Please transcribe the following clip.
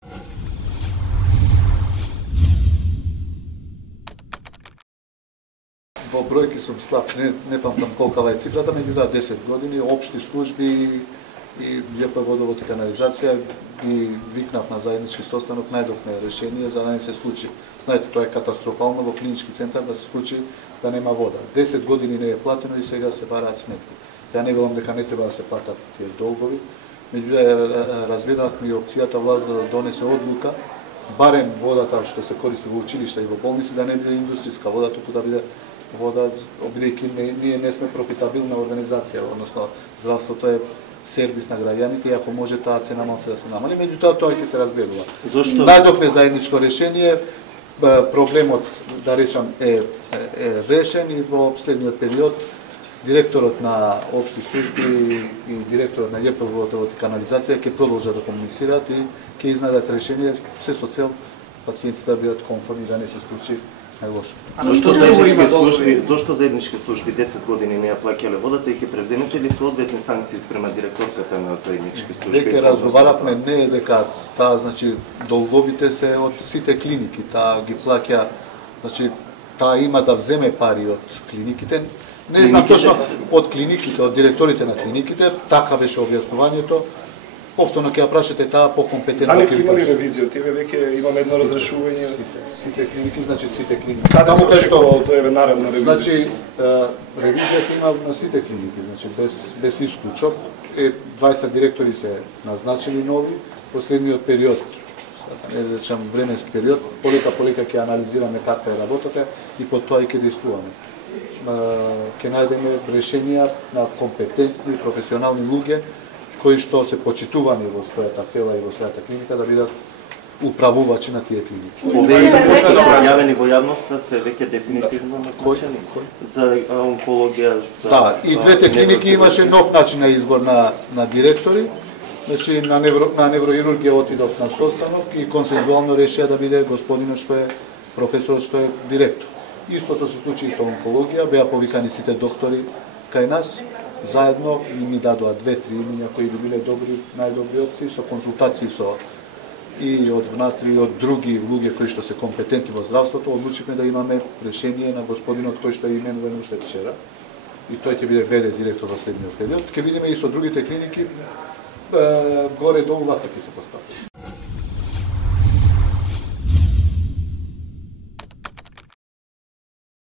Во бројки сум слаб, не памтам колкава е цифрата, меѓутоа 10 години, општи служби и љП водовод и канализација ги викнав на заеднички состанок, најдовме решение за да не се случи. Знаете, тоа е катастрофално во клинички центар да се случи да нема вода. 10 години не е платено и сега се бараат сметки. Ја не велам дека не треба да се платат тие долгови, меѓутоа разгледавме и опцијата влада да донесе одлука, барем водата што се користи во училишта и во болници да не биде индустријска вода, туку да биде вода, бидејќи ние не сме профитабилна организација, односно здравството е сервис на граѓаните и ако може таа цена малце да се намали, меѓутоа тоа ќе се разгледува. Најдовме заедничко решение, проблемот, да речам, е решен и во следниот период директорот на општи служби и директорот на љП водовод и канализација ќе продолжат да комуницираат и ќе изнајдат решение се со цел пациентите да бидат комфортни да не се случи најлошо. Зошто заеднички служби 10 години не ја плаќале водата и ќе превземете ли соодветни санкции спрема директорката на заеднички служби? Дека разговаравме, не е дека таа, значи, долговите се од сите клиники, таа ги плаќа, значи, таа има да вземе пари од клиниките, не знам точно од клиниките, од директорите на клиниките, така беше објаснувањето. Повторно ќе ја прашате таа по компетентно. Саник има ли ревизија? Тиве веќе имаме едно разрешување. Сите клиники, значи сите клиники. Каде се очекува тоа е наредна ревизија? Значи ревизијата има на сите клиники, значи без исклучок. 20 директори се назначени нови, последниот период, не речам временски период, полека ќе анализираме каква е работата и по тоа и ќе действуваме. Ќе најдеме решенија на компетентни, професионални луѓе кои што се почитувани во својата фела и во својата клиника да бидат управувачи на тие клиники. Овие јавени во јавноста се веќе дефинитивно назначени за онкологија. Да, и двете клиники имаше нов начин на избор на директори. Значи на неврохирургија отидов на состанок и консензуално решија да биде господинот што е професорот што е директор. Истото се случи и со онкологија, беа повикани сите доктори кај нас. Заедно ми дадоа 2-3 имиња кои би биле најдобри опции со консултации со и од внатре и од други луѓе кои што се компетентни во здравството, одлучивме да имаме решение на господинот кој што е именуван уште вчера и тој ќе биде ВД директор во следниот период. Ќе видиме и со другите клиники горе долу вака ќе се постави.